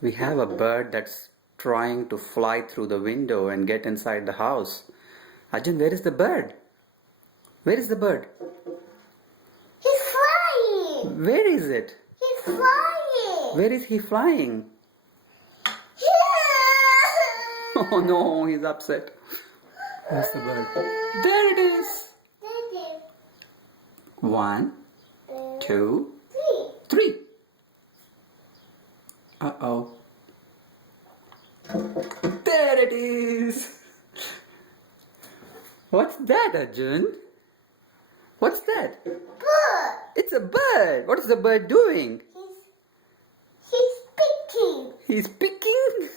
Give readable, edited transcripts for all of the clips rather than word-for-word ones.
We have a bird that's trying to fly through the window and get inside the house. Arjun, where is the bird? Where is the bird? He's flying. Where is it? He's flying. Where is he flying? Yeah. Oh no, he's upset. Where's the bird? There it is. Daddy. 1, 2, Three. 3. Uh-oh. There it is. What's that, Arjun? What's that? Bird. It's a bird. What is the bird doing? He's picking. He's picking.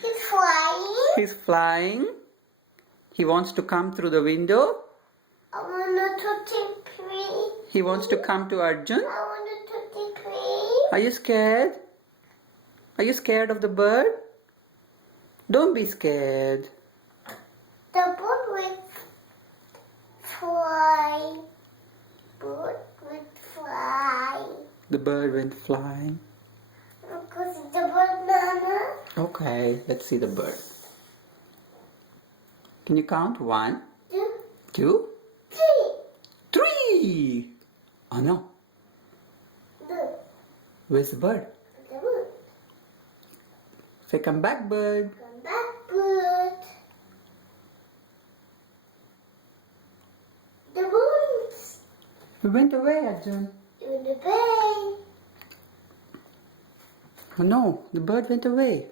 He's flying. He's flying. He wants to come through the window. I want to take tree. He wants to come to Arjun. I want to take tree. Are you scared? Are you scared of the bird? Don't be scared. The bird will fly. Bird will fly. The bird went flying. Because it's a banana. Okay, let's see the bird. Can you count? 1, 2, 2, 3. 3. Oh no. The Where's the bird? bird. Say, come back, bird. Come back, bird. The birds We went away, Arjun. in the bay. Oh no, the bird went away.